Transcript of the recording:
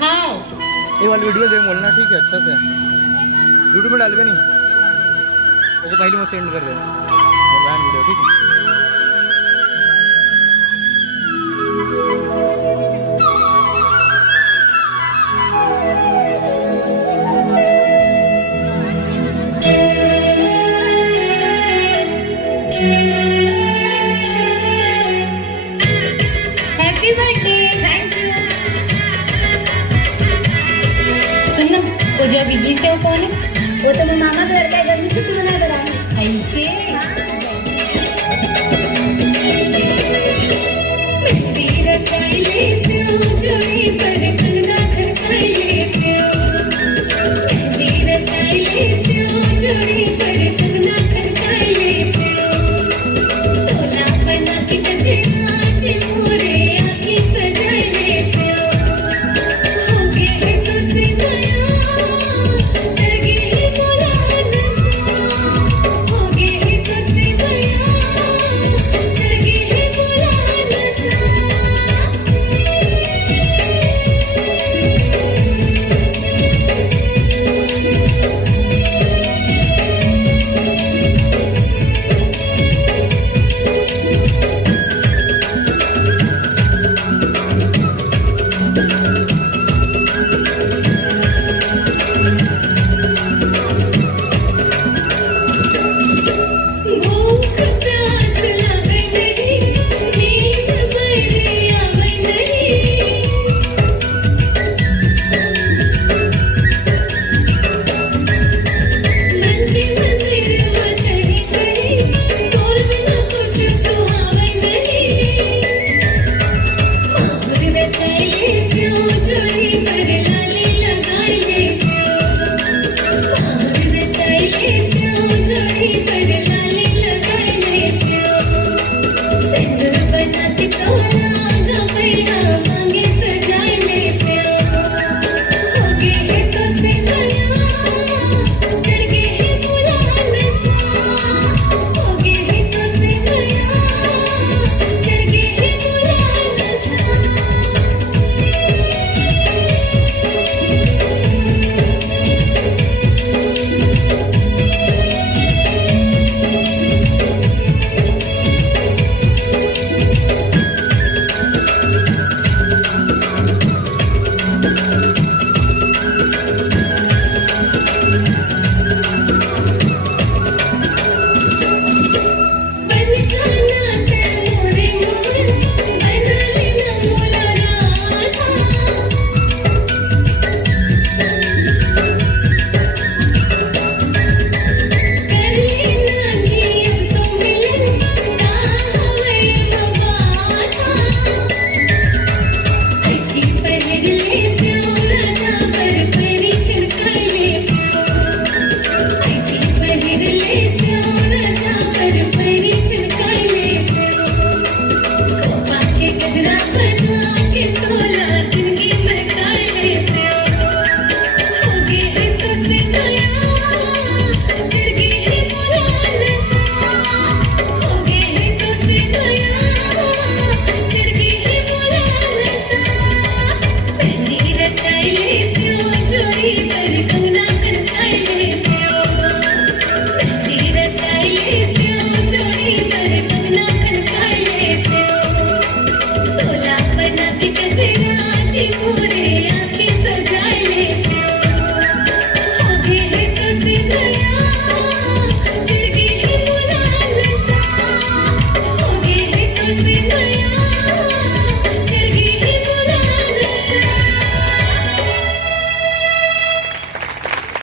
हाँ ये वाली वीडियो दे बोलना, ठीक है, अच्छा से यूट्यूब में डालवे नहीं, वो पहले मुझे सेंड कर दे वीडियो, ठीक है। Happy birthday. Thank you. सुन ना, वो जो विकी से वो कौन है? वो तो मेरे मामा का लड़का है, गर्मी छुट्टी मना कर रहा है। ऐसे चिमू